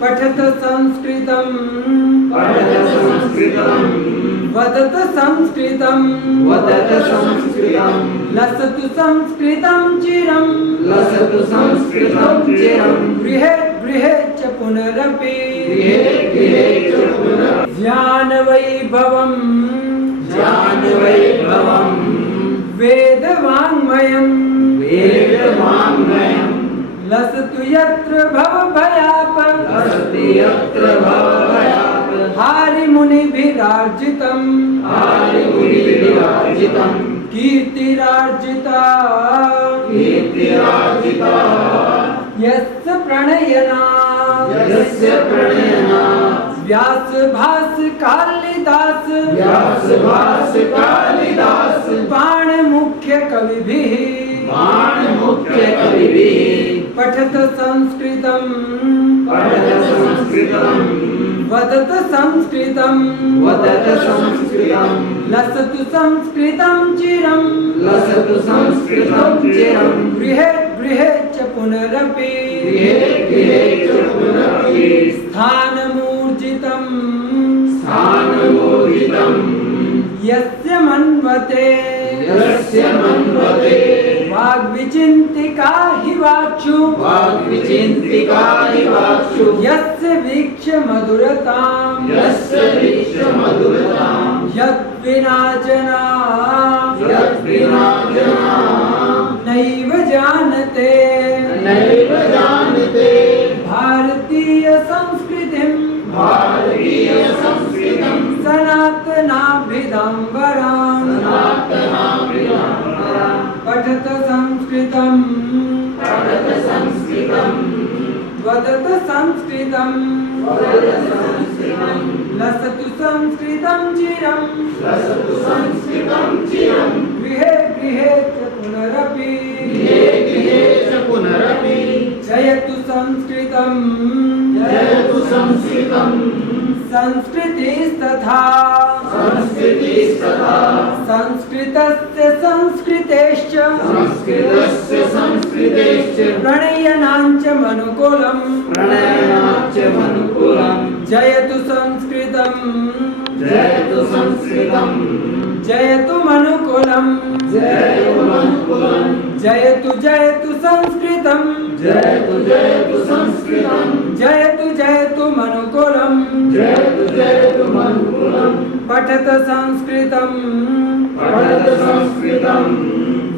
पठत संस्कृतं वदत संस्कृतं लसतु संस्कृतं चिरं गृहे गृहे च पुनरपि ज्ञानवैभवं वेदवाङ्मयं लसतु यत्र भवभयाप हारिमुनिभिरार्जितं कीर्तिरार्जिता यस्य प्रणयना व्यास भास कालिदास बाण मुख्य कविभिः पठत संस्कृतं वदत संस्कृतं लसतु संस्कृतं चिरं गृहे गृहे च पुनरपि स्थानमूर्जितं यस्य मन्वते वाग्विचिन्तिका हि वाक्षु यस्य वीक्ष्य मधुरतां यद्विना जना नैव जानते भारतीय संस्कृतिं सनातनाभिधाम्बरां पठत संस्कृतं वदत संस्कृतं लसतु संस्कृतं चिरं गृहे गृहे च पुनरपि जयतु संस्कृतं संस्कृतिस्तथा संस्कृतस्य संस्कृतेश्च प्रणयनाञ्च मनुकुलं जयतु संस्कृतं जयतु मनुकुलं जयतु जयतु संस्कृतं जयतु मनुकुलं पठत संस्कृतं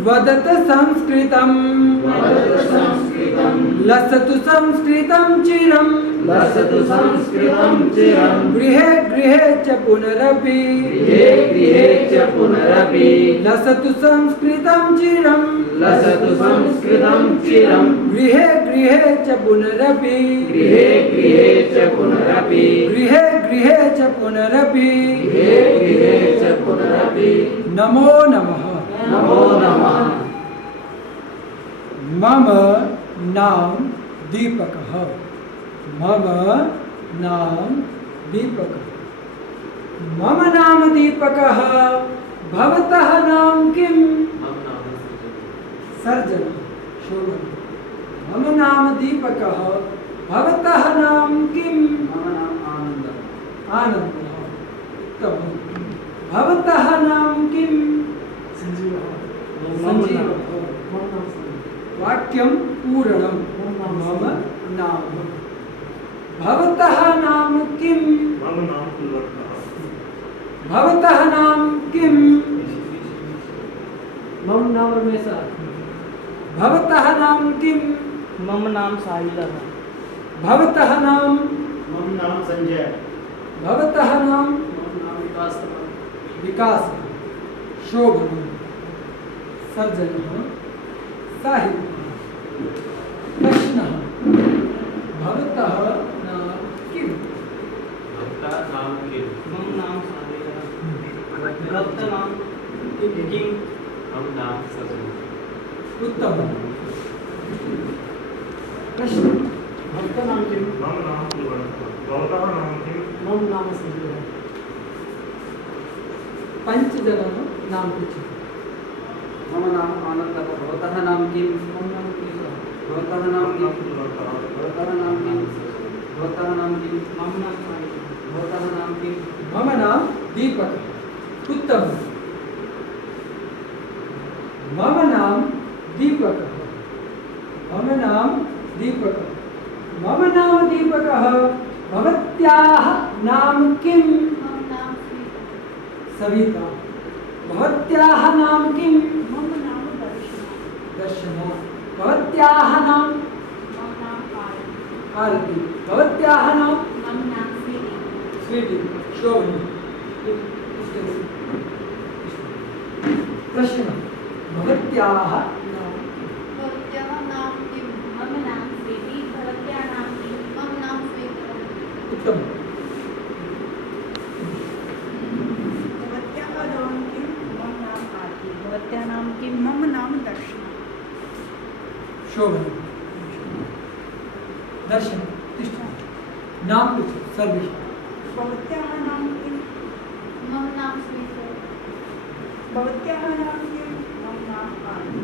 वदत संस्कृतं लसतु संस्कृतं चिरं गृहे गृहे च पुनरपि लसतु संस्कृतं चिरं गृहे गृहे च पुनरपि नमो नमः। मम नाम दीपकः। मम नाम दीपकः। भवतः नाम किं? सर्जन। मम नाम दीपकः। भवतः नाम किं? आनन्दः। उत्तमम्। भवतः नाम किं? संजीवः। वाक्यं पूर्णं। मम नाम। भवतः नाम किं? भवतः नाम किं? मम नाम रमेश। भवतः नाम किं? मम नाम साहिलः। भवतः नाम? मम नाम संजय। भवतः नाम? विकास। शोभनं। सर्जनः। साहित्यः। प्रश्नः। भवतः नाम किं? मम नाम साहिलः। भवतः नाम किं? मम नाम सजन। उत्तमम्। प्रश्न। भवतः नाम किं? मम नाम कुलवन्तः। भवतः नाम किं? मम नाम संजयः। पञ्चजनः नाम पृच्छति। मम नाम आनन्दः। भवतः नाम किं? मम नाम केशवः। भवतः नाम किं? कुलवन्तः। भवतः नाम किं? भवतः नाम किं? मम नाम साहिल। भवतः नाम किं? मम नाम दीपकः। उत्तमम्। मम नाम दीपकः। मम नाम दीपकः। मम नाम दीपकः। भवत्याः नाम किं? मम नाम स्वीता। सविता। भवत्याः नाम किं? मम नाम दर्शना। दर्शना। भवत्याः नाम? मम नाम आरती। आरती। भवत्याः नाम? मम नाम स्वीटी। स्वीटी। शोभनी। प्रश्न। भवत्याः नाम? भवत्याः नाम किं? मम नाम स्वीटी। भवत्याः नाम किं? मम नाम स्वीता। उत्तम। भवत्याः नाम किं? मम नाम आरती। भवत्याः नाम किं? मम नाम दर्शना। शोभनी। दर्शन। तिष्ठ। नाम पूछो सर्वेषां। भवत्याः नाम किं? मम नाम स्वीता। भवत्याः नाम किं? मम नाम आरती।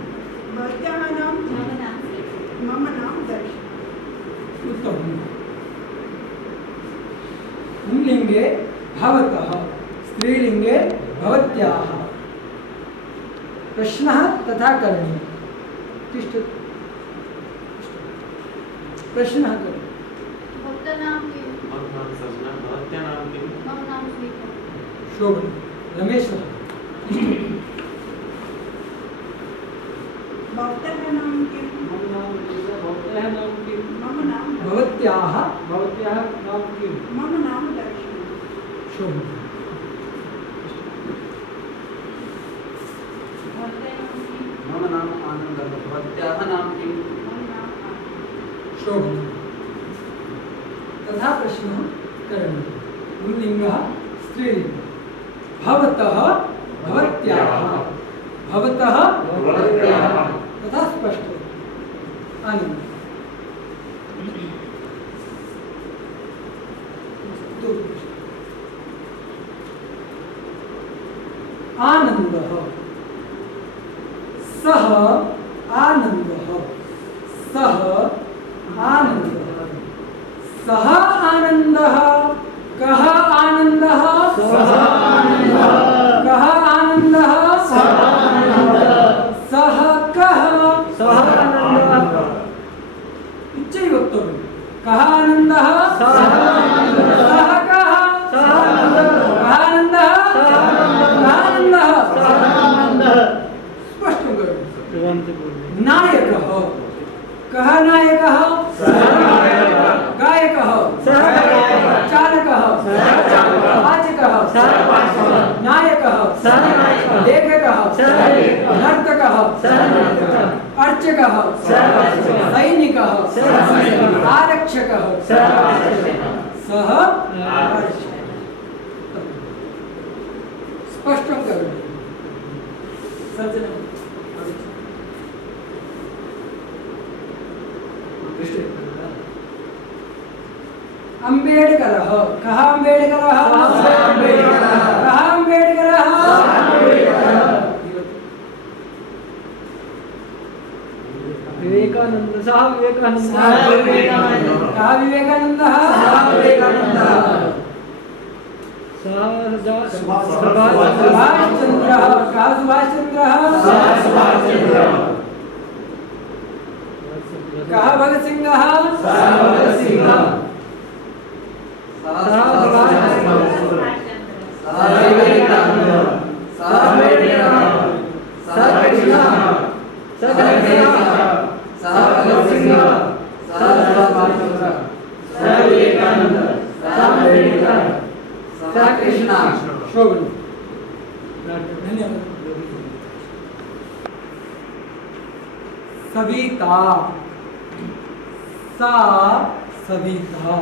भवत्याः नाम? मम नाम स्वीटी। मम नाम दर्शना। उत्तम। पुंलिंगे भवतः, स्त्रीलिंगे भवत्याः। प्रश्नः तथा करणीयः। तिष्ठतु। प्रश्नः करो। भवतः नाम किं? मम नाम सजना। भवत्याः नाम किं? मम नाम स्वीता। शोभनी। रमेशः। भवत्याः नाम किं? मम नाम लीला। भवत्याः नाम किं? मम नाम भवत्याः भवत्याः नाम किं? मम नाम दर्शना। शोभनी। भवत्याः नाम किं? मम नाम आनन्दः। भवत्याः नाम किं? मम नाम आरती। शोभनी। तथा प्रश्नः करणीयः। पुंलिङ्गः स्त्रीलिङ्गः। भवतः, भवत्याः। भवतः, भवत्याः। तथा स्पष्ट। आनंद। आनंदः। सः आनंदः। सः आनंदः। सः आनंदः। कः आनंदः? सः आनन्दः। कः आनंदः? सः आनन्दः। सः कः? सः आनन्दः। उच्चैः वक्तव्यं। कः आनन्दः? सः आनन्दः। सः कः? सः आनन्दः। कः आनन्दः? सः आनन्दः। कः आनन्दः? सः आनन्दः। स्पष्टं करोतु। तुरंत बोलिए। नायकः। कः नायकः? सः नायकः। गायकः। सः गायकः। चालकः। सः चालकः। वाचकः। सः वाचकः। नायकः। सः नायकः। लेखकः। सः लेखकः। नर्तकः। सः नर्तकः। अर्चकः। सः अर्चकः। सैनिकः। सः सैनिकः। आरक्षकः। सः आरक्षकः। सः आरक्षकः। स्पष्टं करोतु। सर्जनम्। अम्बेडकरः। कः अम्बेडकरः? सः अम्बेडकरः। कः अम्बेडकरः? सः अम्बेडकरः। विवेकानंद। सः विवेकानंद। सः विवेकानन्दः। कः विवेकानन्दः? सः विवेकानन्दः। सुभाष चंद्रः। कः सुभाष चंद्रः? सः सुभाष चन्द्रः। कः भगत सिंहः? सः भगत सिंहः। सः विवेकानन्दः। सः अम्बेडकरः। सः कृष्णः। सः गणेशः। सः भगत सिंहः। सः सुभाष चन्द्रः। सः विवेकानन्दः। सः अम्बेडकरः। सः कृष्णः। शोभनी। धन्यवाद। सविता। सा सविता।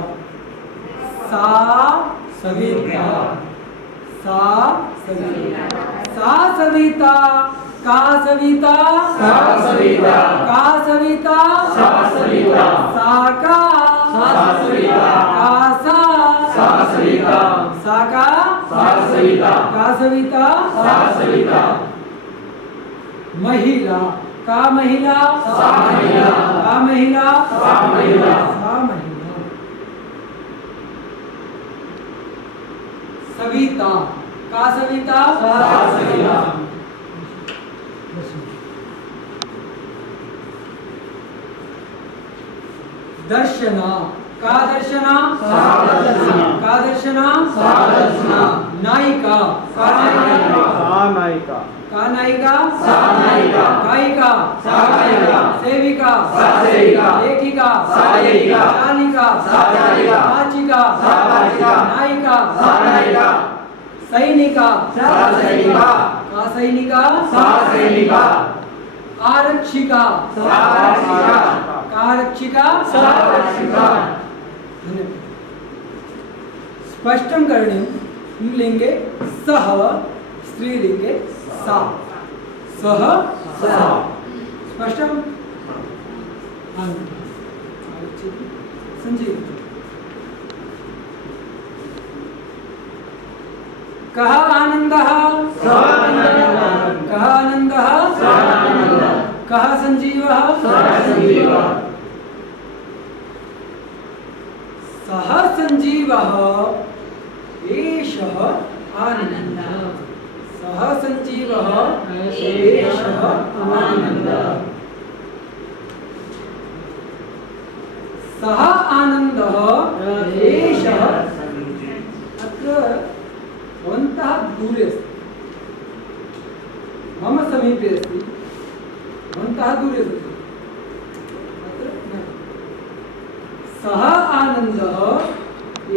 सा सविता। सा सविता। सा सविता। का सविता? सा सविता। का सविता? सा सविता। सा का? सा सविता। का सा? सा सविता। सा का? सा सविता। का सविता? सा सविता। महिला। का महिला? सा महिला। का महिला? सा महिला। सा महिला। सविता का सविता सा सविता दर्शना का दर्शना सा दर्शना का दर्शना सा दर्शना नायिका का नायिका नायिका का नायिका सा नायिका गायिका सा गायिका सेविका सा सेविका लेखिका सा लेखिका चालिका सा चालिका वाचिका सा वाचिका नायिका सा नायिका सैनिका सा सैनिका का सैनिका सा सैनिका आरक्षिका सा आरक्षिका का आरक्षिका सा आरक्षिका धन्यवाद। स्पष्टं करणीयं पुल्लिंगे सह स्त्रीलिंगे सा सह सा स्पष्टं संजीव कः आनन्दः सा आनन्दः कः आनन्दः सा आनन्दः कः सञ्जीवः सा सञ्जीवः सः सञ्जीवः एषः आनन्दः सः सञ्जीवः एषः आनन्दः सः आनन्दः एषः अत्र भवन्तः दूरे अस्ति मम समीपे अस्ति भवन्तः दूरे अस्ति अत्र न। सः आनन्दः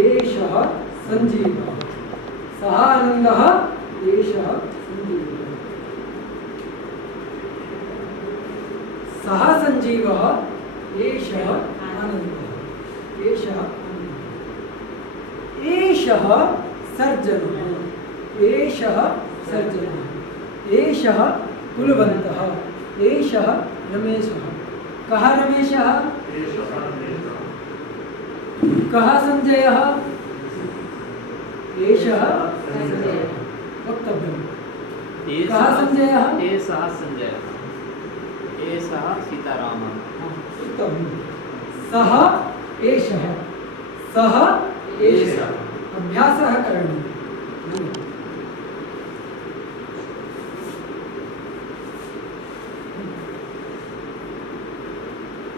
एषः सञ्जीवः सः आनन्दः एषः सञ्जीवः सः सञ्जीवः एषः आनन्दः एषः आनन्दः एषः सर्जनः एषः सर्जनः एषः कुलवन्तः एषः रमेशः कः रमेशः कः सञ्जयः एषः वक्तव्यं कः सञ्जयः एषः सञ्जयः एषः सीतारामः उत्तमं सः एषः सः एषः अभ्यासः करणीयः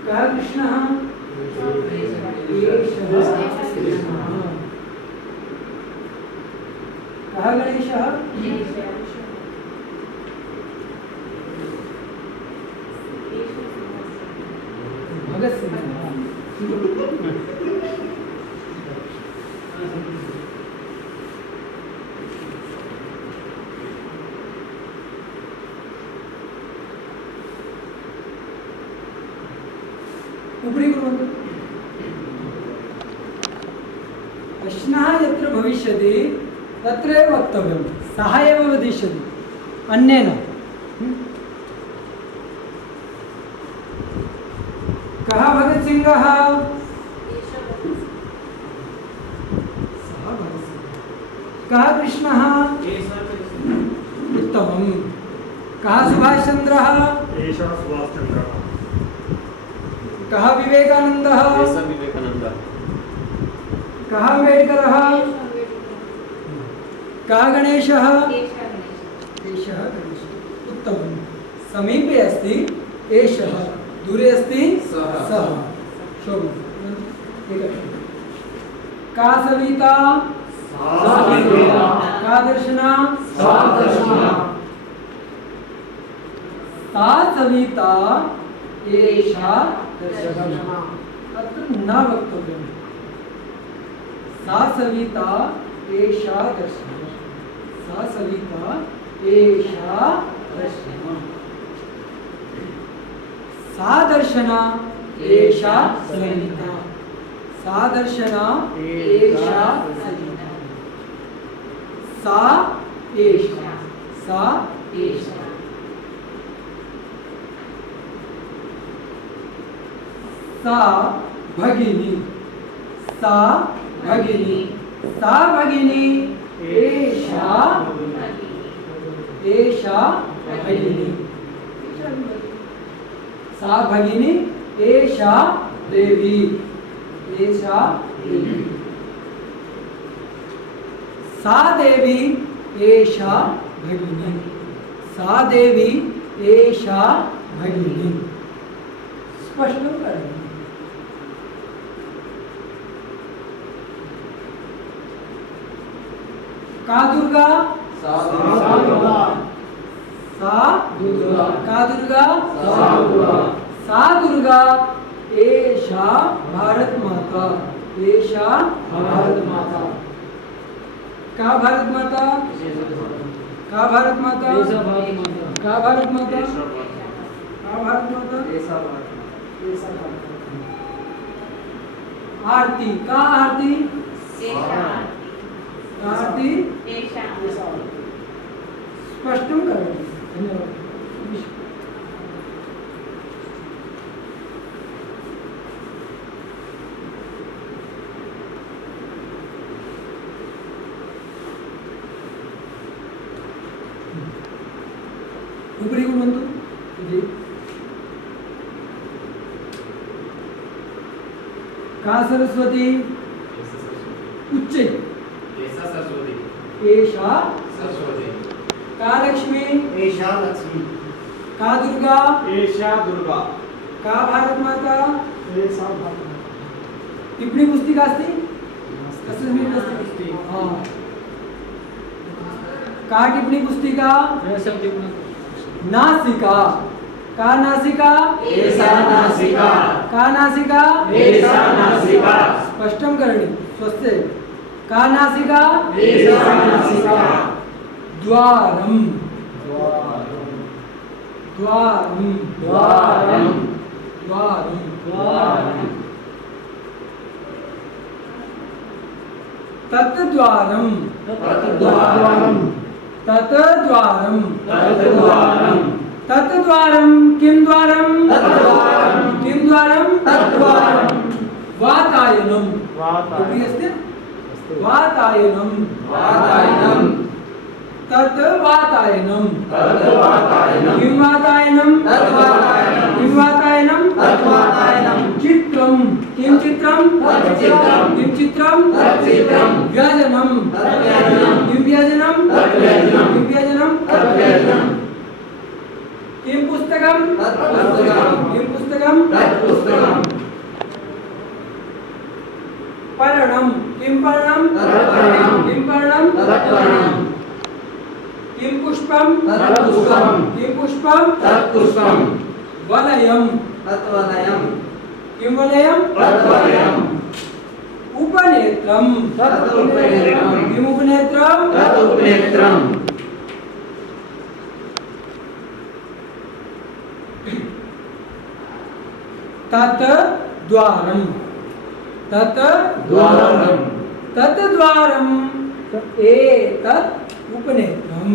कः कृष्णः एषः कः गणेशः भगत सिंह उपरि कुर्वन्तु प्रश्नः यत्र भविष्यति तत्रैव वक्तव्यं सः एव वदिष्यति अन्येन कः भगतसिंहः सः भगतसिंहः कः कृष्णः उत्तमं कः सुभाषचन्द्रः एषः सुभाषचन्द्रः कः विवेकानन्दः एषः विवेकानन्दः कः अम्बेडकरः कः गणेशः एषः गणेशः उत्तमं समीपे अस्ति एषः दूरे अस्ति सः शोभनं एकक्षणं का सविता सा सविता का दर्शना सा दर्शना सा सविता एषा दर्शना अत्र न वक्तव्यं सा सविता एषा दर्शना सा सविता एषा दर्शना सा दर्शना एषा सविता सा दर्शना एषा सविता सा एषा सा एषा सा भगिनी सा भगिनी सा भगिनी एषा एषा भगिनी सा भगिनी एषा देवी एषा देवी सा देवी एषा भगिनी, सा देवी एषा भगिनी। स्पष्ट करें। का दुर्गा, सा दुर्गा, सा दुर्गा, का दुर्गा, सा दुर्गा, सा दुर्गा एषा भारत माता, एषा भारत माता, का भारत माता, का भारत माता, ऐसा भारत माता, का भारत माता, का भारत माता, ऐसा भारत ऐसा भारत माता। आरती, का आरती, एषा का आरती, एषा स्पष्टं करोमि। धन्यवाद। उपरी कुर्वन्तु। जी। का सरस्वती, उच्चे, ऐसा सरस्वती, एषा सरस्वती, का लक्ष्मी, एषा लक्ष्मी, का दुर्गा, एषा दुर्गा, का भारत माता, ऐसा भारत माता। टिप्पणी पुस्तिका अस्ति? अस्मिन् अस्ति। हाँ। का टिप्पणी पुस्तिका, ऐसा टिप्पणी नासिका, का नासिका, एषा नासिका, का नासिका, एषा नासिका, स्पष्टं करणीयं स्वस्य। का नासिका, एषा नासिका, द्वारं, द्वारं, द्वारं, द्वारं, द्वारं, द्वारं, तद्द्वारं, तद्द्वारं, तद्द्वारं, तद्द्वारं, तद्द्वारं, किं द्वारं, तद्द्वारं, किं द्वारं, तद्द्वारं, वातायनं, वातायनं। उपरि अस्ति? वातायनं, वातायनं, तत् वातायनं, तद्वातायनं, किं वातायनं, तद्वातायनं, किं वातायनं, तद्वातायनं, चित्रं, किं चित्रं, तच्चित्रं, किं चित्रं, तच्चित्रं, व्यजनं, तद्व्यजनं, किं व्यजनं, तद्व्यजनं, किं व्यजनं, तद्व्यजनं, किं पुस्तकं, तत्पुस्तकं, किं पुस्तकं, तत्पुस्तकं, पर्णं, किं पर्णं, तत्पर्णं, किं पर्णं, तत्पर्णं, किं पुष्पं, तत्पुष्पं, किं पुष्पं, तत्पुष्पं, वलयं, तत्वलयं, किं वलयं, तद्वलयं, उपनेत्रं, तदुपनेत्रं, किं उपनेत्रं, तदुपनेत्रं, तत् द्वारं, तत् द्वारं, तत् द्वारं, एतत् उपनेत्रं,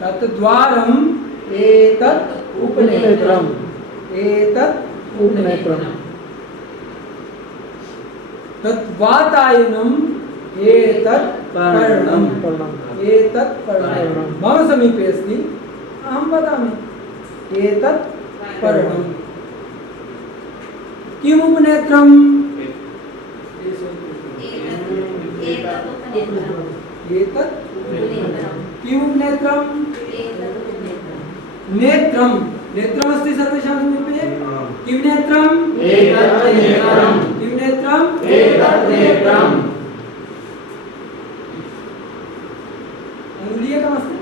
तत् द्वारं, एतत् उपनेत्रं, एतत् उपनेत्रं, तत् वातायनं, एतत् पर्णं, एतत् पर्णं। मम समीपे अस्ति, अहं वदामि, एतत् पर्णं। किम् उपनेत्रम्, एतत् उपनेत्रम्, एतत् उपनेत्रम्, किम् उपनेत्रम्, एतत् उपनेत्रम्, नेत्रं, नेत्रमस्ति सर्वेषां समीपे। किं नेत्रम्, एतत् नेत्रं, किं नेत्रम्, एतत् नेत्रं, अङ्गुलीयकमस्ति।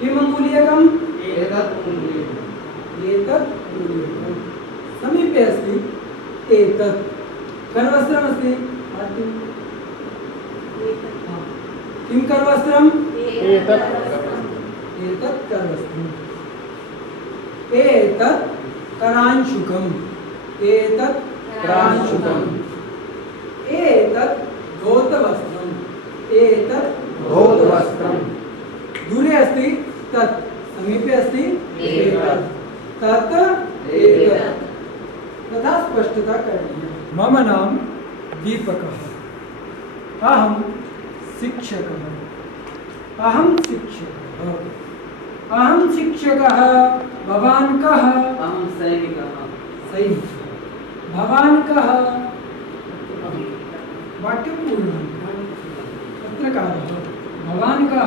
किम् अङ्गुलीयकम्, एतत् उङ्गुलीयकम्, एतत् अङ्गुलीयकम्। समीपे अस्ति एतत् करवस्त्रमस्ति। किं करवस्त्रम्, एतत् एतत् करवस्त्रम्, एतत् करांशुकम्, एतत् करांशुकम्, एतत् धौतवस्त्रम्, एतत् धौतवस्त्रं, दूरे अस्ति तत्, समीपे अस्ति एतत्, तत् एतत्, तथा स्पष्टता करणीया। मम नाम दीपकः, अहं शिक्षकः, अहं शिक्षकः, अहं शिक्षकः। भवान् कः, अहं सैनिकः, सैनिकः। भवान् कः, वाक्यं पूर्णं। चित्रकारः। भवान् कः?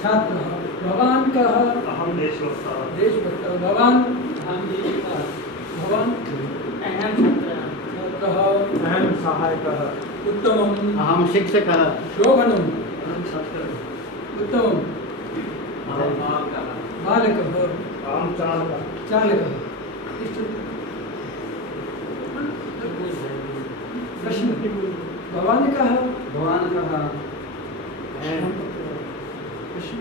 छात्रः। भवान् कः? अहं देशभक्तः। देशभक्तः। भवान्? अहं देशिका। भवान्? अहं छात्रः। छात्रः। अहं सहायकः। उत्तमम्। अहं शिक्षकः। शोभनम्। अहं छात्रः। उत्तमम्। अहं बालकः। बालकः। अहं चालकः। चालकः। तिष्ठतु। प्रश्न। भवान् कः? भवान् कः? प्रश्न।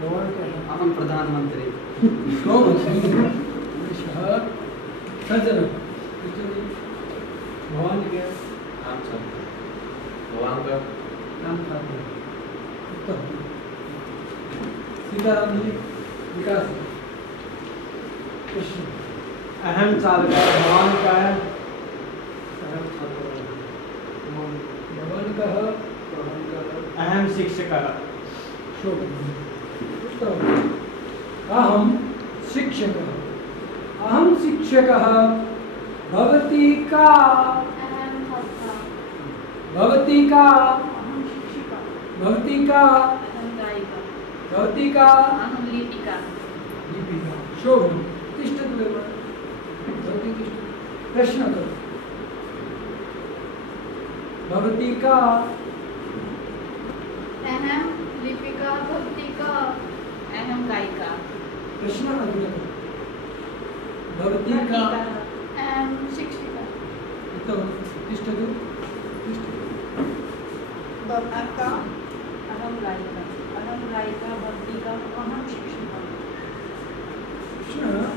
भवान् कः? अहं प्रधानमन्त्री। शोभनम्। सज्जनम्। तिष्ठतु। भवान् कः? आम छात्र भगवान का नाम छात्र। उत्तम। सीताराम जी विकास। प्रश्न। अहं चालकः। भवान् कः? अहं छात्रः। भवान् कः? अहं शिक्षकः। शोभनम्। उत्तमम्। अहं शिक्षकः। अहं शिक्षकः। भवती का? अहम छात्रा। भवती का? अहं शिक्षिका। भवती का? अहम गायिका। भवती का? अहम लिपिका। दीपिका। शोभनम्। तिष्ठतु एव। भवती तिष्ठतु। प्रश्न करो। भवती का? अहम लिपिका। भवती का? अहम गायिका। प्रश्न अग्रे करो। भवती का? अहम शिक्षिका। उत्तमम्। तिष्ठतु। तिष्ठतु। भवती का? अहम गायिका। अहम गायिका। भवती का? अहं शिक्षिका।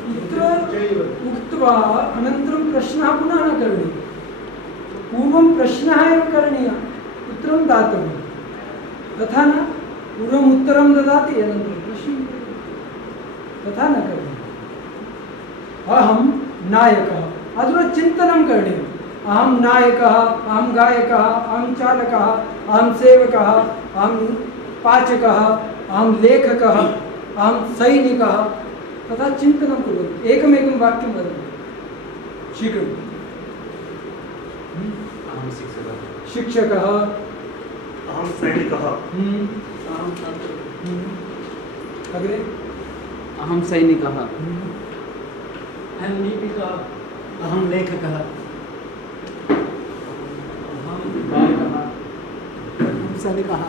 कुत्र उक्त्वा अनन्तरं प्रश्नः पुनः न करणीयः। पूर्वं प्रश्नः एव करणीयः, उत्तरं दातव्यं। तथा न पूर्वम् उत्तरं ददाति अनन्तरं प्रश्नं तथा न करणीयम्। अहं नायकः। अधुना चिन्तनं करणीयम्। अहं नायकः, अहं गायकः, अहं चालकः, अहं सेवकः, अहं पाचकः, अहं लेखकः, अहं सैनिकः, तथा चिन्तनं कुर्वन्तु। एकमेकं वाक्यं वदन्तु शीघ्रम्। अहम शिक्षकः। शिक्षकः। अहं सैनिकः। अहं छात्रः। अग्रे। अहं सैनिकः। अहं लिपिका। अहं लेखकः। अहं गायकः। सैनिकः।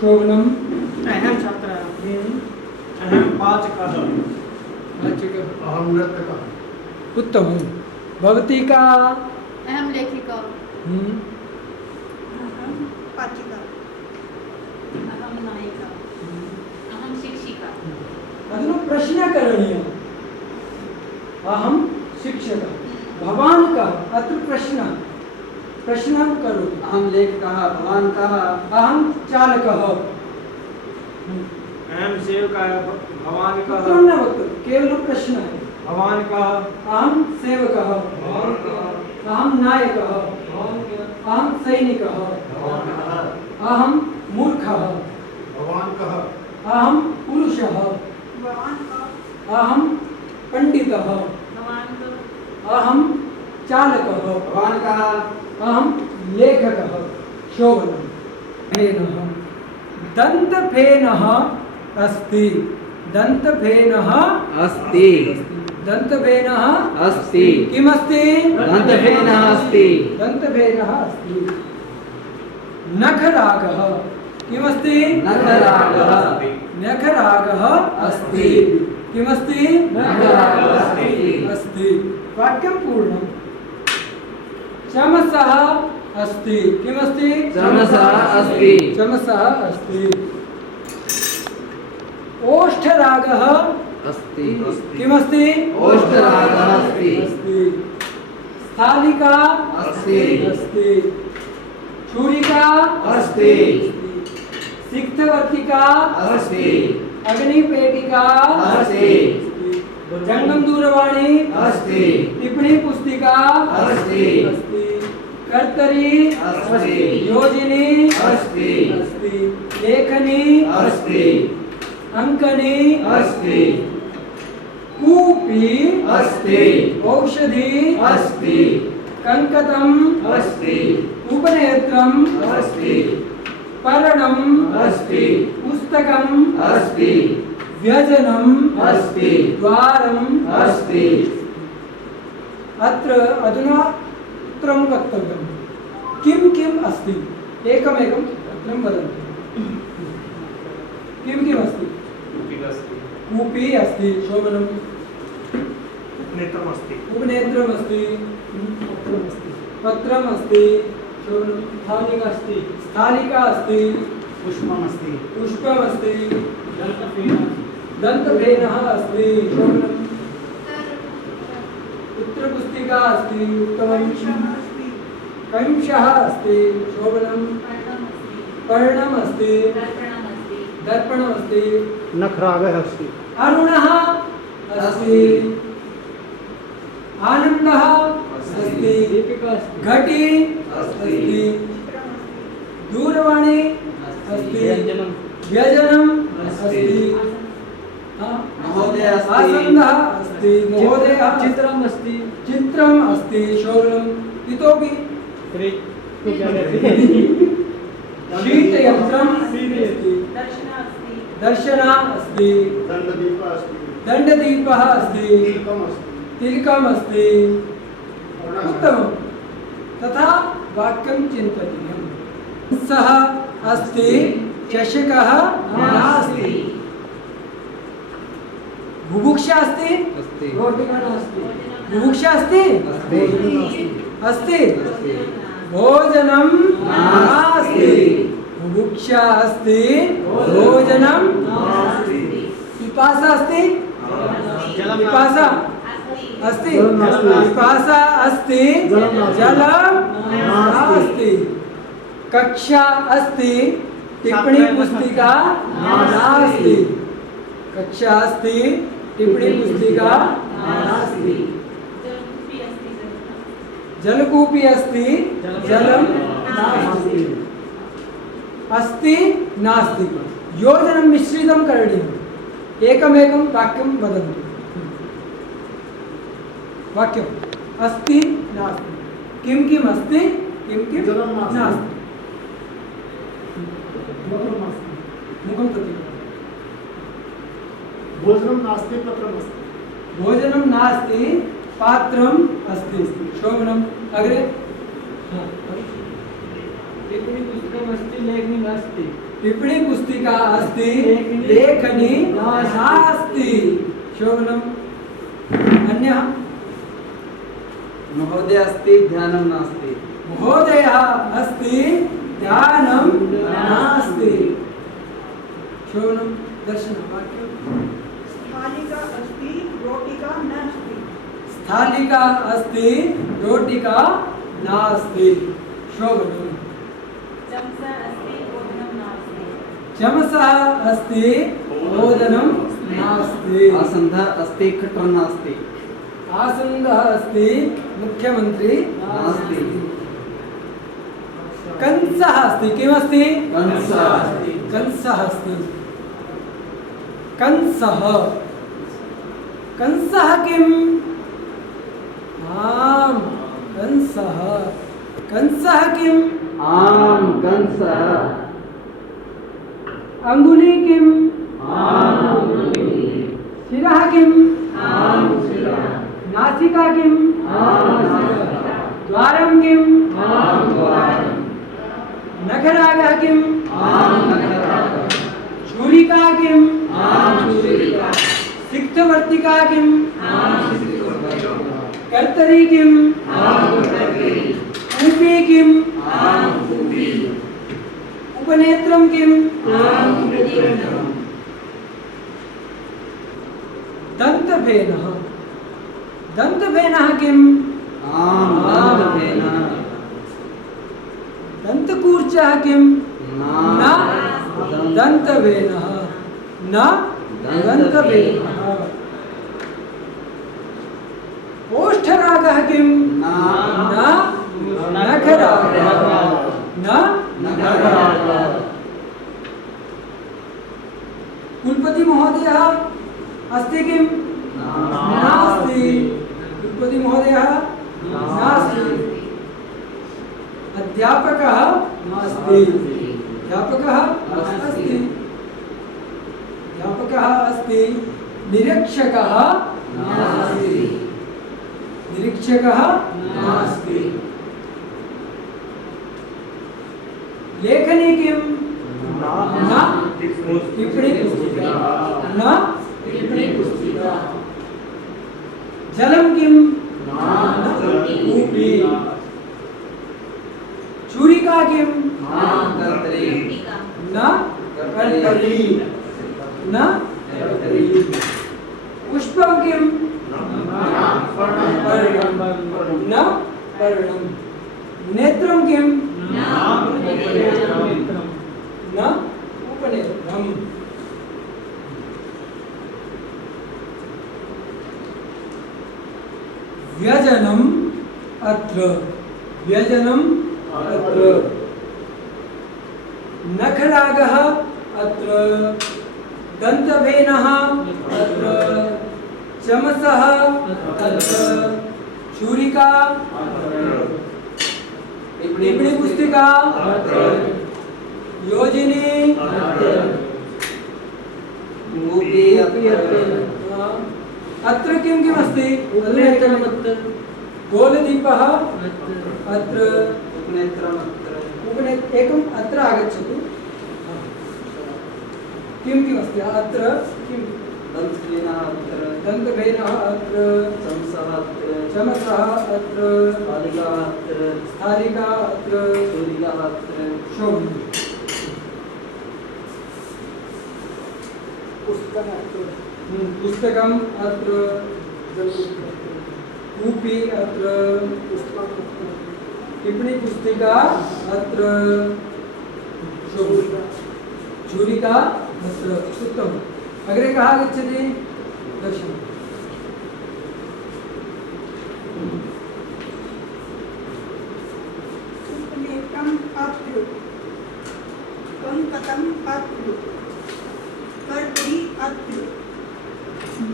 शोभनम्। अहं छात्रः। अहं पाचकः। पाचकः। अहं नर्तकः। उत्तमम्। भवती का? अहम लेखिका। अहं पाचिका। अहम नायिका। अहम शिक्षिका। अधुना प्रश्नः करणीयः। अहं शिक्षकः। भवान् कः? अत्र प्रश्नः करोतु। अहं लेखकः। भवान् कः? अहं चालकः। अहं सेवकः। भवान् कः? उत्तरं न वक्तव्यं, केवलं प्रश्नः। भवान् कः? अहं सेवकः। अहं नायकः। अहं सैनिकः। अहं मूर्खः। भवान् कः? अहं पुरुषः। भवान् का? अहं पंडितः। भवान् अहं चालकः। भवान् कः? अहं लेखकः। शोभनम्। फेनः। दन्तफेनः अस्ति। दन्तफेनः अस्ति। दन्तफेनः अस्ति। किमस्ति? दन्तफेनः अस्ति। दन्तफेनः अस्ति। नखरागः किमस्ति? नखरागः। नखरागः अस्ति। किमस्ति? नखरागः अस्ति। अस्ति। वाक्यं पूर्णम्। चमसः अस्ति। किमस्ति? चमसः अस्ति। चमसः अस्ति। ओष्ठरागः अस्ति। किमस्ति? ओष्ठरागः अस्ति। अस्ति। स्थालिका अस्ति। अस्ति। छुरिका अस्ति। सिक्थवर्तिका अस्ति। अग्निपेटिका अस्ति। जंगम दूरवाणी अस्ति। टिप्पणी पुस्तिका अस्ति। कर्तरी अस्ति। योजिनी अस्ति। अस्ति। लेखनी अस्ति। अंकनी अस्ति। कूपी अस्ति। औषधि अस्ति। कंकतम अस्ति। उप उपनेत्रम् अस्ति पर्णम् अस्ति पुस्तकम् अस्ति व्यजनम् अस्ति द्वारम् अस्ति अत्र अधुना उत्तरं वक्तव्यं किं किम् अस्ति एकमेकम् उत्तरं वदन्तु किं किम् अस्ति कूपी अस्ति शोभनं नेत्रम् अस्ति उपनेत्रम् अस्ति पत्रम् अस्ति शोभनं स्थालिका अस्ति स्थालिका अस्ति पुष्पम् अस्ति पुष्पम् अस्ति दन्तफेन दन्तफेनः अस्ति शोभनं उत्तरपुस्तिका अस्ति उत्तमं अस्ति कंशः अस्ति शोभनं पर्णम् अस्ति दर्पणम् अस्ति नखरागः अस्ति अरुणः अस्ति आनन्दः अस्ति दीपिका अस्ति घटी अस्ति अस्ति दूरवाणी अस्ति व्यञ्जनं व्यजनम् अस्ति अस्ति हाँ? महोदय अस्ति आसन्दः अस्ति महोदयः चित्रम् अस्ति चित्रम् अस्ति शोभनम् इतोपि फ्रिज को क्या कहते हैं शीतयन्त्रम् अस्ति दर्शना अस्ति दर्शना अस्ति दण्डदीपः अस्ति दण्डदीपः अस्ति तिलकम् अस्ति तिलकम् अस्ति उत्तमं तथा वाक्यं चिन्तनीयं सः अस्ति चषकः नास्ति बुभुक्षा अस्ति अस्ति रोटिका नास्ति बुभुक्षा अस्ति अस्ति भोजनं नास्ति बुभुक्षा अस्ति भोजनं नास्ति पिपासा अस्ति जलं पिपासा अस्ति जलं नास्ति। पिपासा अस्ति जलं नास्ति। जलं नास्ति कक्षा अस्ति टिप्पणी पुस्तिका नास्ति कक्षा अस्ति टिप्पणी पुस्तिका नास्ति जलकूपी अस्ति जलं नास्ति अस्ति नास्ति योजनं मिश्रितं करणीयम् एकमेकं वाक्यं वदन्तु वाक्यम् अस्ति नास्ति किं किम् अस्ति किं किं जलं नास्ति। नास्ति मुखं प्रति भोजनं नास्ति पत्रम् अस्ति भोजनं नास्ति पात्रम् अस्ति शोभनम् अग्रे टिप्पणी पुस्तकम् अस्ति लेखनी नास्ति टिप्पणी पुस्तिका अस्ति लेखनी लेखनी नास्ति शोभनम् अन्यः महोदय अस्ति ध्यानं नास्ति महोदयः अस्ति ध्यानं नास्ति शोभनं दर्शनं वाक्यं स्थालिका अस्ति रोटिका नास्ति स्थालिका अस्ति रोटिका नास्ति शोभनम् चमसः अस्ति ओदनं नास्ति आसन्दः अस्ति खट्टं नास्ति आसन्दः अस्ति मुख्यमन्त्री नास्ति कंसः अस्ति किमस्ति कंसः अस्ति कंसः अस्ति कंसः कंसः किम् आम् कंसः कंसः किम् आम कंसः अङ्गुली किम् आम शिरः किम् आम शिरः नासिका किम् द्वारं किम् नखरागः किम् छुरिका किम् सिक्थवर्तिका किम् कर्तरी किम् कूपी किम् उपनेत्रं किम् दन्तफेनः दन्तफेनः किम् दन्तकूर्चः किम् न दन्तफेनः न दन्तफेनः ओष्ठरागः किम् न नखरागः न नखरागः कुलपति महोदयः अस्ति किम् नास्ति कुलपति महोदयः नास्ति अध्यापकः नास्ति अध्यापकः अस्ति अध्यापकः अस्ति निरीक्षकः नास्ति निरीक्षकः नास्ति लेखनी किं न टिप्पणी पुस्तिका न टिप्पणी पुस्तिका जलं किं न कूपी छुरिका किं कर्तरी न कर्तरी न कर्तरी पुष्पं किं न पर्णं नेत्रं किं न उपनेत्रम् व्यजनम् अत्र व्यजनम् अत्र नखरागः अत्र दन्तवेनः अत्र चमसः अत्र छुरिका टिप्पणी पुस्तिका योजिनी कूपी अत्र किं किम् अस्ति गोलदीपः अत्र एकम् अत्र आगच्छतु किं किम् अस्ति अत्र किं दन्तवेनः अत्र चमसः अत्र स्थालिका अत्र शोभनं पुस्तकम् अत्र कूपी अत्र टिप्पणी पुस्तिका अत्र छुरिका अत्र उत्तमम् अग्रे कः आगच्छति दर्शनम् उपनेत्रम् अत्र कंकतम् अत्र कर्तरी अत्र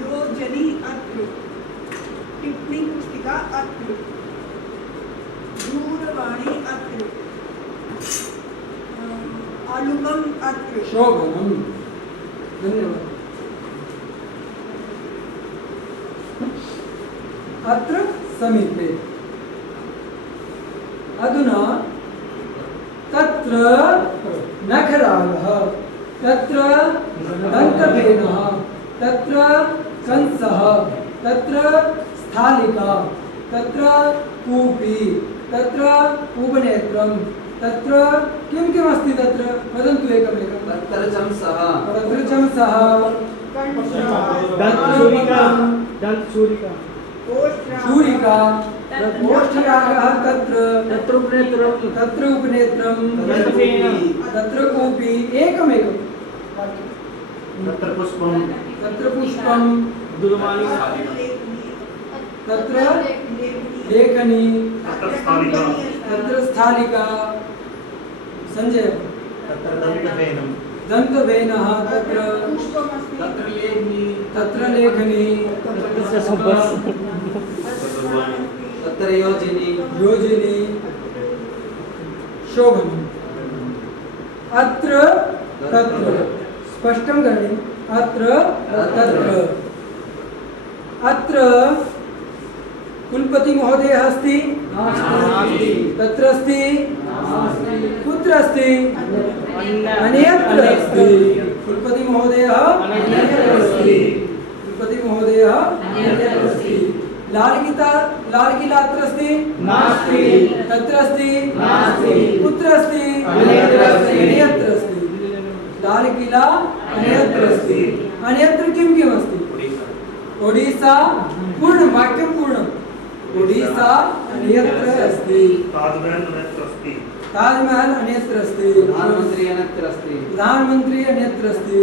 योजनी अत्र टिप्पणी पुस्तिका अत्र दूरवाणी अत्र आलुकम् अत्र शोभनम् धन्यवादः अत्र समीपे अधुना तत्र नखरागः तत्र दन्तवेनः तत्र कंसः तत्र स्थालिका तत्र कूपी तत्र उपनेत्रं तत्र किं किम् अस्ति तत्र वदन्तु एकमेकं तत्र चमसः तत्र चमसः छुरिका ओष्ठरागः तत्र उपनेत्रं तत्र कूपी एकमेकं तत्र पुष्पं तत्र पुष्पं तत्र लेखनी तत्र स्थालिका संजय दन्तवेनः तत्र लेखनी तत्र योजिनी शोभनम् अत्र तत्र स्पष्टं करणीयम् अत्र तत्र अत्र कुलपति महोदयः अस्ति तत्र अस्ति कुत्र अस्ति अन्यत्र अस्ति कुलपति महोदयः अन्यत्र अस्ति कुलपति महोदयः अन्यत्र अस्ति लाल किला अत्र अस्ति नास्ति तत्र अस्ति नास्ति कुत्र अस्ति अन्यत्र अस्ति लाल किला अन्यत्र अस्ति अन्यत्र किं किम् अस्ति ओडिशा पूर्ण वाक्यं पूर्णम् ओडिशा अन्यत्र अस्ति ताजमहल अन्यत्र अस्ति प्रधानमंत्री अन्यत्र अस्ति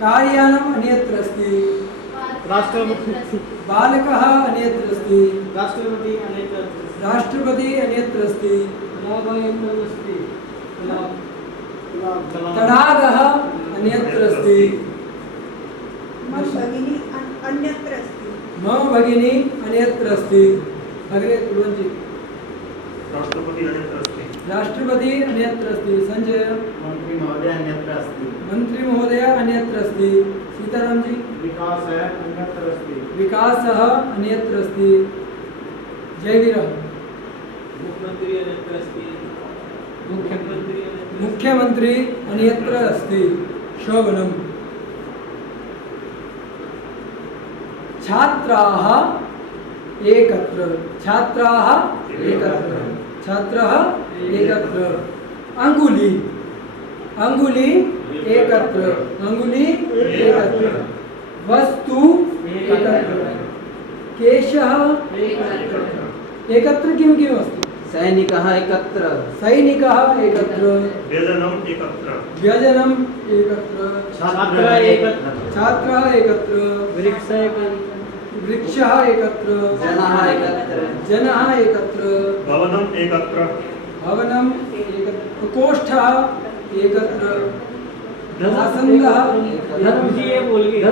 कार्यानम् अन्यत्र अस्ति बालकः अन्यत्र अस्ति राष्ट्रपति अन्यत्र अस्ति तडागः अन्यत्र अस्ति मम भगिनी अन्यत्र अस्ति मम भगिनी अन्यत्र अस्ति अग्रे कुर्वन्ति राष्ट्रपति अन्यत्र अस्ति। राष्ट्रपति अन्यत्र अस्ति। संजय। मंत्री महोदय अन्यत्र अस्ति। मंत्री महोदय अन्यत्र अस्ति। सीताराम जी। विकासः अन्यत्र अस्ति। विकासः अन्यत्र अस्ति। जयवीर। मुख्यमंत्री अन्यत्र अस्ति। मुख्यमंत्री अन्यत्र अस्ति। शोभनम। छात्राः एकत्र। छात्राः एकत्र। छात्रः एकत्र। अंगुली। अंगुली एकत्र। अंगुली एकत्र। वस्तु एकत्र। केशः एकत्र किं किम् अस्ति? सैनिकः एकत्र। सैनिकः एकत्र। व्यजनम् एकत्र। व्यजनम् एकत्र। छात्र एकत्र। छात्रः एकत्र। वृक्ष एकत्र। वृक्षः एकत्र। जनः एकत्र। जनः एकत्र। भवनम् एकत्र। भवनम् एकत्र। प्रकोष्ठः एकत्र। आसन्दः धर्म जी ये बोल गए।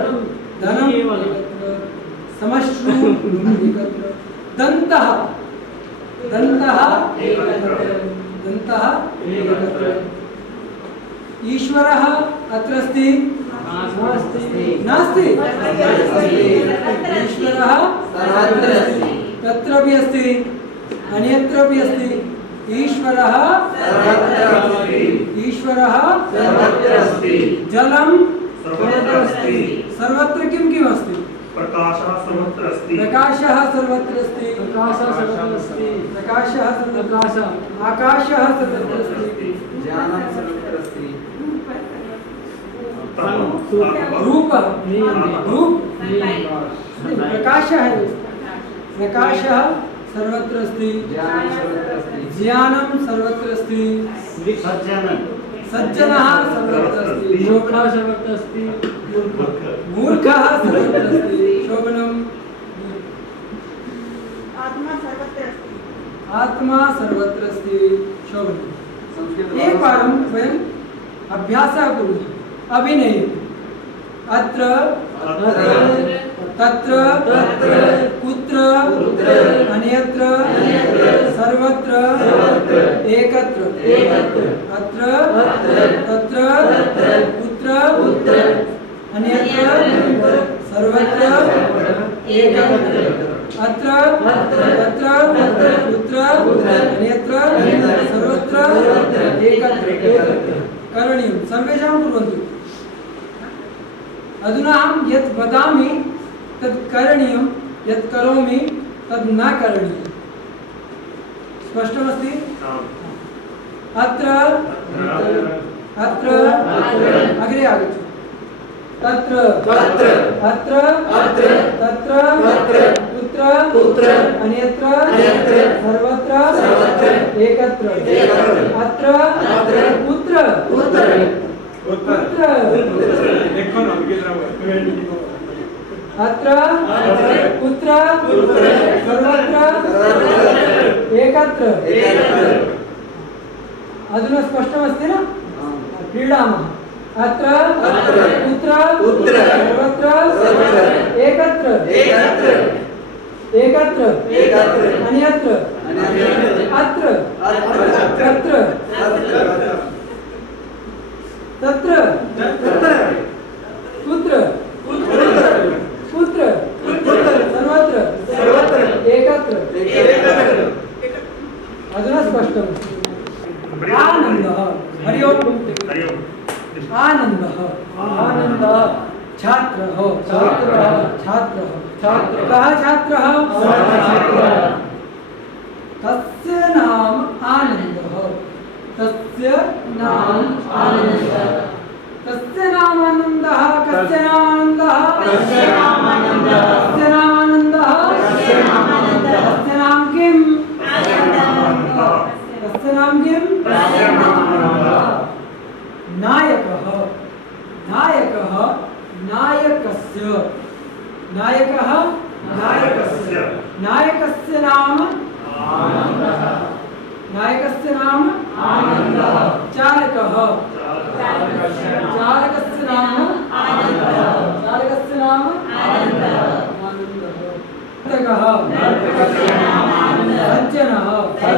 धनम् ये वाला। एकत्र। समश्रु एकत्र। दन्तः दन्तः एकत्र। दन्तः एकत्र। ईश्वरः अत्र अस्ति? नास्ति। ईश्वरः सर्वत्र अस्ति। तत्र भी अस्ति, अन्यत्र भी अस्ति। ईश्वरः सर्वत्र अस्ति। ईश्वरः सर्वत्र अस्ति। जलं सर्वत्र अस्ति। सर्वत्र किं किम् अस्ति? प्रकाशः सर्वत्र अस्ति। प्रकाशः सर्वत्र अस्ति। प्रकाशः सर्वत्र अस्ति। प्रकाशः सर्वत्र अस्ति। प्रकाशः। आकाशः सर्वत्र अस्ति। ज्ञानं सर्वत्र अस्ति। रूप रूप प्रकाशः है। प्रकाशः सर्वत्र अस्ति। ज्ञानं सर्वत्र अस्ति। ज्ञानं सर्वत्र अस्ति। सज्जनः सज्जनः सर्वत्र अस्ति। मूर्खः सर्वत्र अस्ति। मूर्खः सर्वत्र अस्ति। शोभनम्। आत्मा सर्वत्र अस्ति। आत्मा सर्वत्र अस्ति। शोभनम्। संस्कृत एकवारं वयम् अभ्यासः कुर्मः। अभिनये। अत्र तत्र कुत्र अन्यत्र सर्वत्र एकत्र अत्र तत्र कुत्र अन्यत्र सर्वत्र एकत्र अत्र तत्र कुत्र अन्यत्र सर्वत्र एकत्र करणीयं। सर्वेषां कुर्वन्तु। अधुना अहं यत् वदामि तत् करणीयं, यत् करोमि तत् न करणीयं। स्पष्टमस्ति? अत्र अत्र अग्रे आगच्छतु। तत्र अत्र तत्र कुत्र अन्यत्र सर्वत्र एकत्र अत्र कुत्र अत्र कुत्र सर्वत्र एकत्र। अधुना स्पष्टमस्ति न? क्रीडामः। अत्र कुत्र सर्वत्र एकत्र एकत्र अन्यत्र अत्र तत्र तत्र कुत्र सर्वत्र एकत्र। अधुना स्पष्टमस्ति। आनन्दः। हरि ओम्। आनन्दः छात्रः कः छात्रः? तस्य नाम आनन्दः। तस्य नाम आनन्दः। कस्य नाम आनन्दः? कस्य नाम आनन्दः? कस्य नाम आनन्दः? कस्य नाम आनन्दः? कस्य नाम आनन्दः? कस्य नाम किं? कस्य नाम किं? नायकः। नायकः नायकस्य। नायकः नायकस्य। नायकस्य नाम आनन्दः। नायकस्य नाम आनन्दः। चालकः। चालकस्य नाम आनन्दः। चालकस्य नाम आनन्दः। नर्तकः। नर्तकस्य नाम आनन्दः। सज्जनः।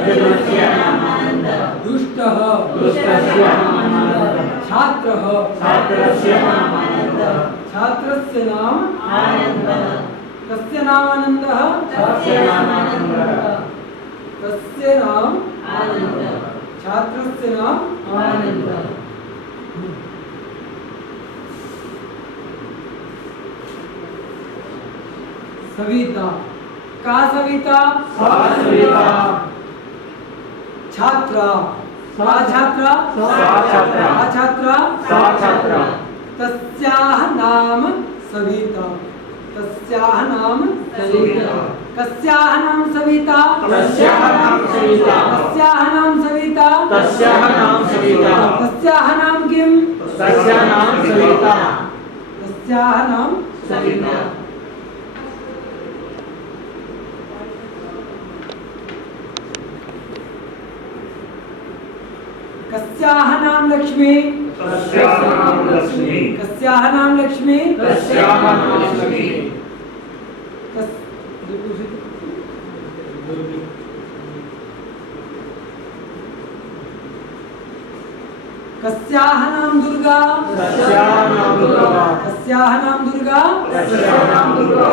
अर्जुनस्य नाम आनन्दः दुष्टः दुष्टस्य नाम आनन्दः छात्रः छात्रस्य नाम आनन्दः छात्रस्य नाम आनन्दः कस्य नाम आनन्दः तस्य नाम आनन्दः कस्य नाम आनन्दः छात्रस्य नाम आनन्दः सविता का सविता सा सविता छात्रा का छात्रा सा छात्रा का छात्रा सा छात्रा तस्याः नाम सविता तस्याः नाम सविता कस्याः नाम सविता तस्याः नाम सविता कस्याः नाम सविता तस्याः नाम सविता तस्याः नाम किम तस्याः नाम सविता तस्याः नाम सविता कस्याः नाम लक्ष्मी तस्याः नाम लक्ष्मी कस्याः नाम लक्ष्मी तस्याः नाम लक्ष्मी कस्याः नाम दुर्गा तस्याः नाम दुर्गा कस्याः नाम दुर्गा तस्याः नाम दुर्गा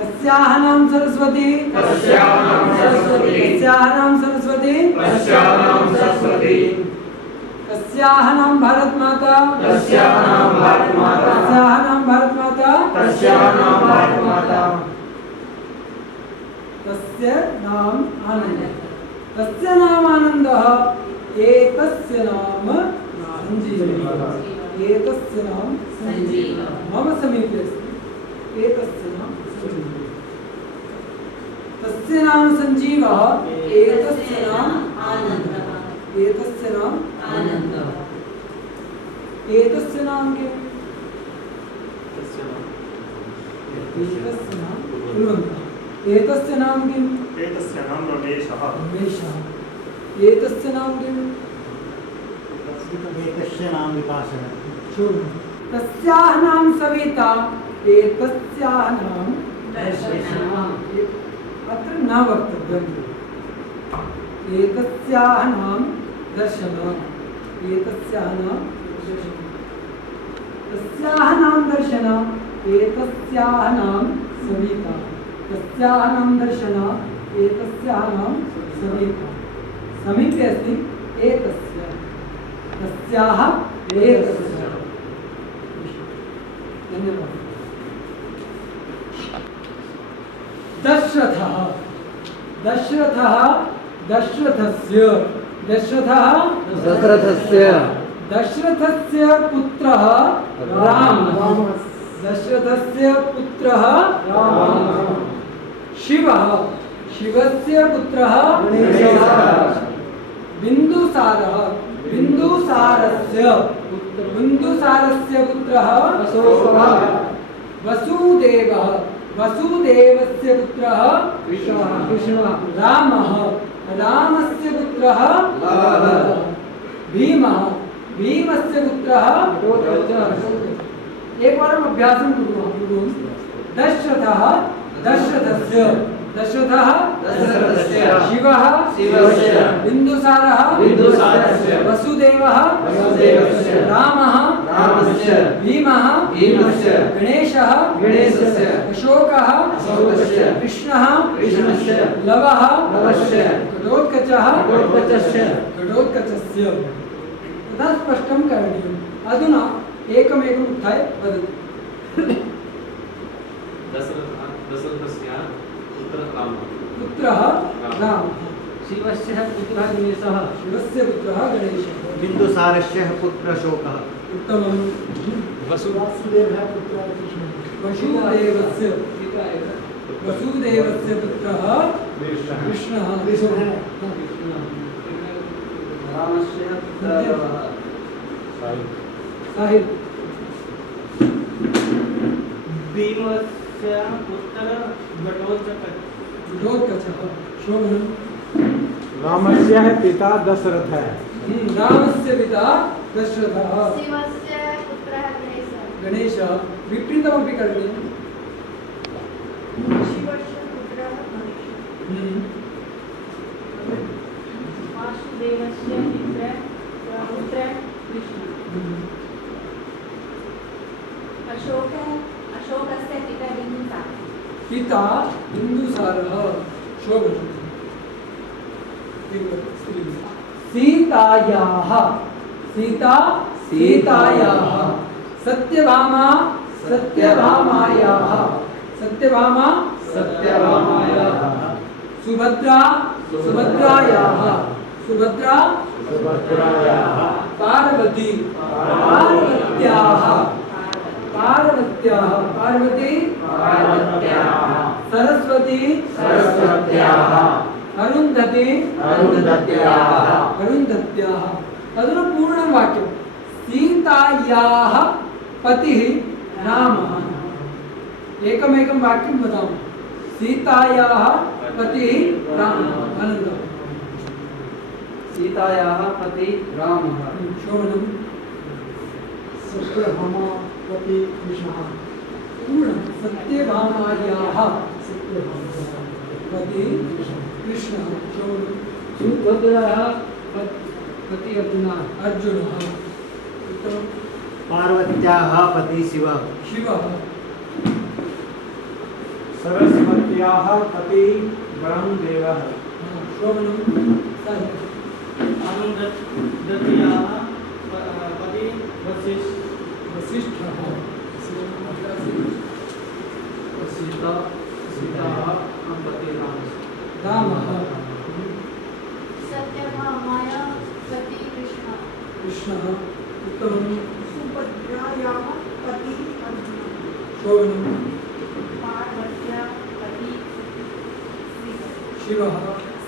कस्याः नाम सरस्वती तस्याः नाम सरस्वती कस्याः नाम सरस्वती तस्याः नाम सरस्वती कस्याः नाम भारत माता तस्याः नाम भारत माता कस्याः नाम भारत माता तस्याः नाम भारत माता तस्य नाम आनन्दः तस्य नाम आनन्दः एतस्य नाम संजीवः एतस्य नाम संजीवः मम समीपे अस्ति एतस्य नाम संजीवः तस्य नाम संजीवः एतस्य नाम आनन्दः एतस्य नाम आनन्दः एतस्य नाम किम् एतस्य नाम कुर्वन्तः एतस्य नाम किम् एतस्य नाम रमेशः रमेशः एतस्य नाम किम् एकस्य नाम विकासः तस्याः नाम सविता एतस्याः नाम दर्शना अत्र न वक्तव्यम् एतस्याः नाम दर्शना एतस्याः नाम दर्शना तस्याः नाम दर्शना एतस्याः नाम सविता तस्याः नाम दर्शना एतस्याः नाम सविता समीपे अस्ति एतस्य तस्याः एतस्य धन्यवादः दशरथः दशरथः दशरथस्य दशरथः दशरथस्य दशरथस्य पुत्रः रामः दशरथस्य पुत्रः रामः शिवः शिवस्य पुत्रः गणेशः बिन्दुसारः बिन्दुसारस्य पुत्रः अशोकः वसुदेवः वसुदेवस्य पुत्रः कृष्णः रामः रामस्य पुत्रः भीमः भीमस्य पुत्रः एकवारम् अभ्यासं कुर्मः दशरथः दशरथस्य दशरथः दशरथस्य शिवः शिवस्य बिन्दुसारः बिन्दुसारस्य वसुदेवः वसुदेवस्य रामः रामस्य भीमः भीमस्य गणेशः गणेशस्य अशोकः अशोकस्य कृष्णः कृष्णस्य लवः लवस्य घटोत्कचः घटोत्कचस्य तथा स्पष्टं करणीयम् अधुना एकमेकम् उत्थाय वदतु दशरथस्य पुत्रः रामः पुत्रः रामः शिवस्य पुत्रः गणेशः शिवस्य पुत्रः गणेशः बिन्दुसारस्य पुत्रः अशोकः उत्तमम् वसुदेवः वसुदेवस्य पुत्रः कृष्णः रामस्य पुत्रः साहिल भीमस्य पुत्रः घटोत्कचः शोभनम् रामस्य पिता दशरथ है रामस्य पिता दशरथः शिवस्य पुत्रः गणेशः गणेशः विपरीतमपि करणीयम् शिवस्य पुत्रः गणेशः देवस्य पुत्र कृष्ण अशोकस्य पिता बिन्दुसारः पिता बिन्दुसारः शोभनं सीतायाः सीतायाः सत्यभामायाः सुभद्रायाः पार्वती सरस्वत्याः अरुन्धत्याः तदनु पूर्णं वाक्यं सीतायाः पतिः रामः एकमेकं वाक्यं वदामः सीतायाः पतिः रामः अनन्तरं सीतायाः पति रामः शोभनं सत्यभामावती कृष्णः पूर्णं सत्यभामायाः पति कृष्णः शोभनं सुभद्राः पति अर्जुनः उत्तमं पार्वत्याः पति शिवः शिवः सरस्वत्याः पति ब्रह्मदेवः शोभनं अरुन्धत्याः पति वसिष्ठः सीताः पति रामः सत्यभामाया पति कृष्णः उत्तमं सुभद्रायाः पति अर्जुनः शोभनं पार्वत्या पति शिवः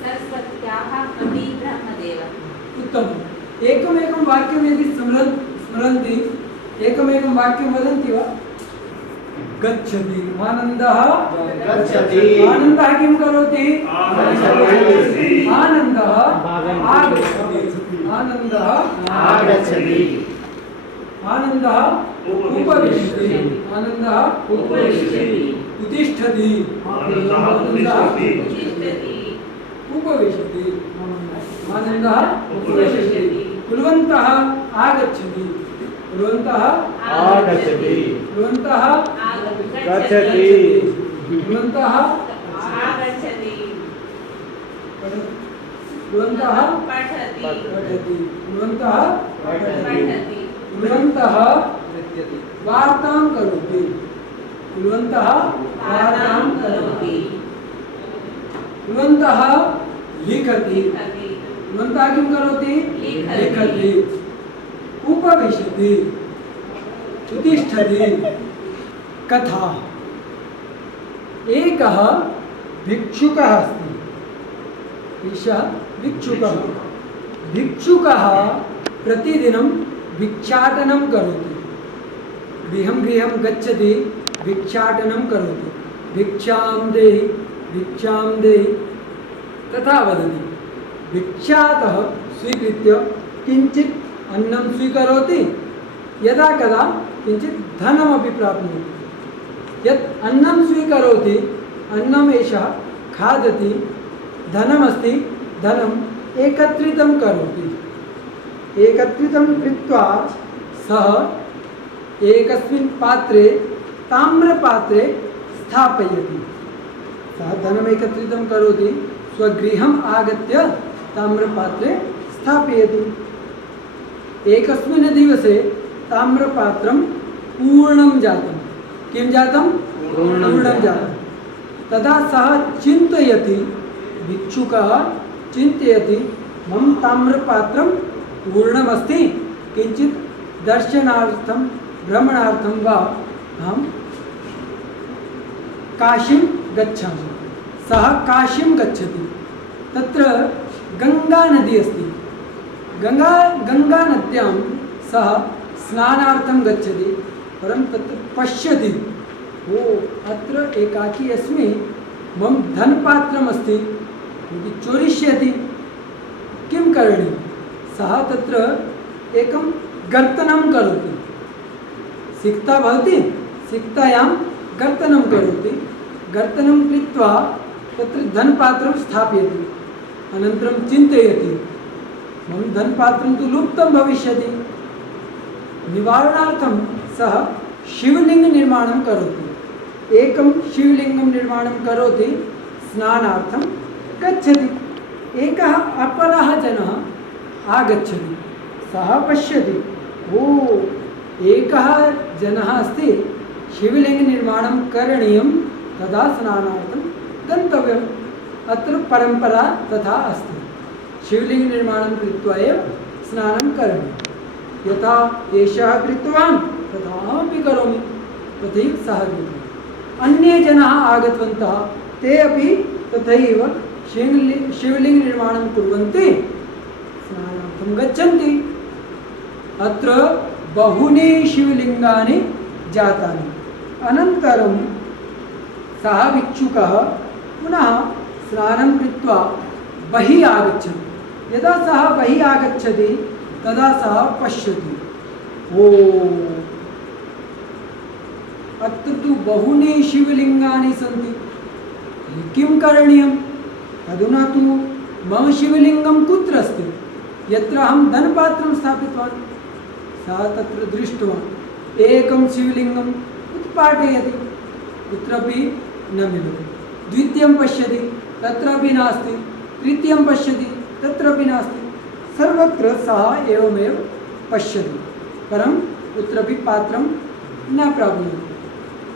सरस्वत्याः पति ब्रह्मदेवः उत्तमम् एकमेकं वाक्यं यदि स्मरन्ति एकमेकं वाक्यं वदन्ति वा गच्छति आनन्दः गच्छति आनन्दः किं करोति आगच्छति आनन्दः आगच्छति आनन्दः आगच्छति आनन्दः उपविशति आनन्दः उपविशति उत्तिष्ठति आनन्दः उत्तिष्ठति तिष्ठति उपविशति आनन्दः उपविशति कुर्वन्तः आगच्छति कुर्वन्तः आगच्छति कुर्वन्तः गच्छति कुर्वन्तः आगच्छति कुर्वन्तः पठति पठति कुर्वन्तः पठति कुर्वन्तः वार्तां करोति कुर्वन्तः वार्तां करोति कुर्वन्तः लिखति कुर्वन्तः किं करोति लिखति उपविशति उत्तिष्ठति कथा एकः भिक्षुकः अस्ति एषः भिक्षुकः प्रतिदिनं भिक्षाटनं करोति गृहं गृहं गच्छति भिक्षाटनं करोति भिक्षां देहि तथा वदति भिक्षातः स्वीकृत्य किञ्चित् अन्नं स्वीकरोति यदा कदा किञ्चित् धनमपि प्राप्नोति यत् अन्नं स्वीकरोति अन्नम् एषः खादति धनमस्ति धनम् एकत्रितं करोति एकत्रितं कृत्वा सः एकस्मिन् पात्रे ताम्रपात्रे स्थापयति सः धनम् एकत्रितं करोति स्वगृहम् आगत्य ताम्रपात्रे स्थापयति एकस्मिन् दिवसे ताम्रपात्रं पूर्णं जातं किं जातं पूर्णं जातं तदा सः चिन्तयति भिक्षुकः चिन्तयति मम ताम्रपात्रं पूर्णमस्ति किञ्चित् दर्शनार्थं भ्रमणार्थं वा अहं काशीं गच्छामि सः काशीं गच्छति तत्र गंगा नदी अस्ति गंगानद्यां सः स्नानार्थं गच्छति परं तत्र पश्यति ओ अत्र एकाकी अस्मि मम धनपात्रमस्ति यदि चोरिष्यति किं करणीयं सः तत्र एकं गर्तनं करोति सिक्ता भवति सिक्तायां गर्तनं करोति गर्तनं कृत्वा तत्र धनपात्रं स्थापयति अनन्तरं चिन्तयति मम धनपात्रं तु लुप्तं भविष्यति। निवारणार्थं सः शिवलिङ्गनिर्माणं करोति। एकं शिवलिङ्गं निर्माणं करोति, स्नानार्थं गच्छति। एकः अपरः जनः आगच्छति, सः पश्यति, ओ एकः जनः अस्ति, शिवलिङ्गनिर्माणं करणीयं, तदा स्नानार्थं गन्तव्यम्। अत्र परम्परा तथा अस्ति, शिवलिङ्गनिर्माणं कृत्वा एव स्नानं करणीयं। यथा एषः कृतवान् तथा अहमपि करोमि, तथैव सः कृतवान्। अन्ये जनाः आगतवन्तः, ते अपि तथैव शिवलिङ्गनिर्माणं कुर्वन्ति, स्नानार्थं गच्छन्ति। अत्र बहूनि शिवलिङ्गानि जातानि। अनन्तरं सः भिक्षुकः पुनः स्नानं कृत्वा बहिः आगच्छति। यदा सः बहिः आगच्छति तदा सः पश्यति, ओ अत्र तु बहूनि शिवलिङ्गानि सन्ति, किं करणीयम्? अधुना तु मम शिवलिङ्गं कुत्र अस्ति? यत्र अहं धनपात्रं स्थापितवान्। सः तत्र दृष्टवान्, एकं शिवलिङ्गम् उत्पाटयति, कुत्रापि न मिलति। द्वितीयं पश्यति, तत्रापि नास्ति। तृतीयं पश्यति, तत्रापि नास्ति। सर्वत्र सः एवमेव पश्यति, परं कुत्रापि पात्रं न प्राप्नोति।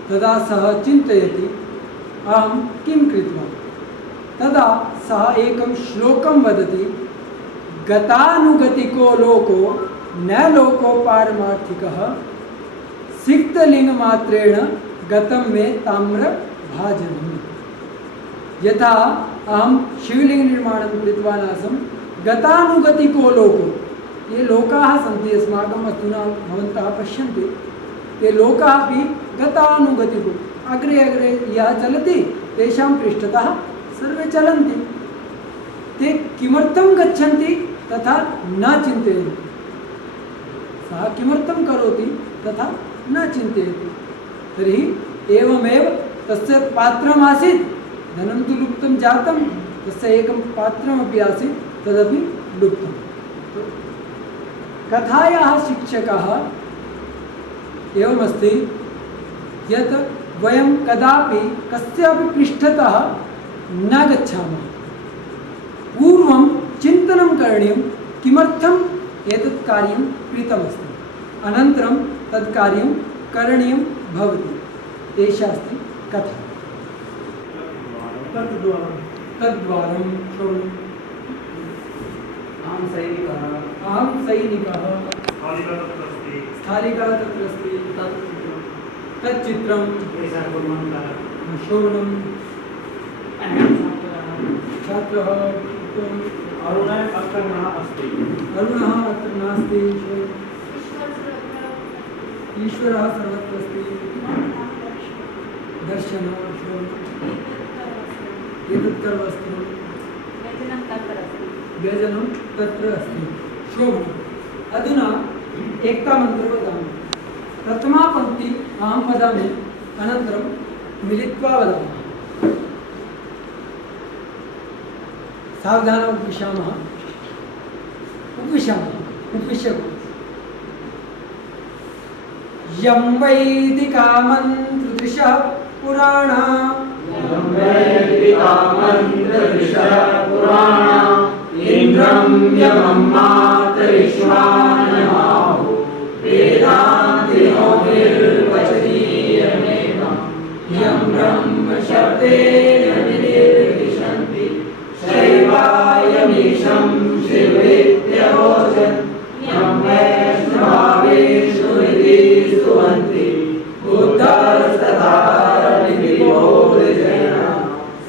तदा सः चिन्तयति, अहं किं कृतवान्? तदा सः एकं श्लोकं वदति, गतानुगतिको लोको न लोको पारमार्थिकः, सिक्तलिङ्गमात्रेण गतं मे ताम्रभाजनम्। यथा अहं शिवलिङ्गनिर्माणं कृतवान् आसम्, गतानुगतिको लोको, ये लोकाः सन्ति अस्माकम् अधुना भवन्तः पश्यन्ति, ते लोकाः अपि गतानुगतिको, अग्रे अग्रे यः चलति तेषां पृष्ठतः सर्वे चलन्ति। ते किमर्थं गच्छन्ति तथा न चिन्तयन्ति। सः किमर्थं करोति तथा न चिन्तयति। तर्हि एवमेव तस्य पात्रमासीत्, धनं तु लुप्तं जातं, तस्य एकं पात्रमपि आसीत्, तदपि लुप्तं। कथायाः शिक्षकः एवमस्ति यत् वयं कदापि कस्यापि पृष्ठतः न गच्छामः। पूर्वं चिन्तनं करणीयं, किमर्थम् एतत् कार्यं कृतमस्ति, अनन्तरं तत् कार्यं करणीयं भवति। एषा अस्ति कथा। तद्वारं शृणु। अहं सैनिकः। अहं सैनिकः। स्थालिका तत्र अस्ति। स्थालिका तत्र अस्ति। तच्चित्रं शोभनं। छात्रः। अरुणः अत्र न अस्ति। अरुणः अत्र नास्ति। ईश्वरः सर्वत्र अस्ति। दर्शनं। एतत् कर्मस्ति। व्यजनं तत्र अस्ति। शोभनम्। अधुना एकता मन्त्रं वदामि। प्रथमा पङ्क्ति अहं वदामि, अनन्तरं मिलित्वा वदामः। सावधानम् उपविशामः। उपविश्य। यं वैदिका मन्त्रदृशः पुराणा, इंद्रं यमं मातरिश्वानमाहु, वेदान्ति होमिर्वचनीयमेवं, यं ब्रह्म शब्देन विनिर्दिशन्ति, शैवायमीशं शिवेत्यवोचन्, यं वैष्णवावेषुरिति स्तुवन्ति, बुद्धस्तथा निविबोधजन,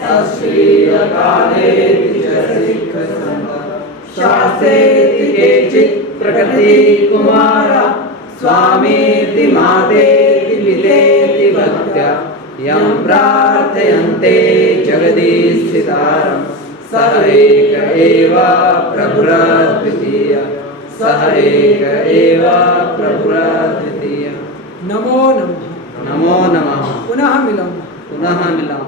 तस्श्रीलकालेति च सिद्धसन्तः, शास्त्रेति केचित् प्रकृतिकुमारा, स्वामीति मातेति पितेति भक्त्या, यं प्रार्थयन्ते जगदीश्चितारं, सः एक एव प्रभुरद्वितीय, सः एक एव प्रभुरद्वितीय। नमो नमः। नमो नमः। पुनः मिलामः। पुनः मिलामः।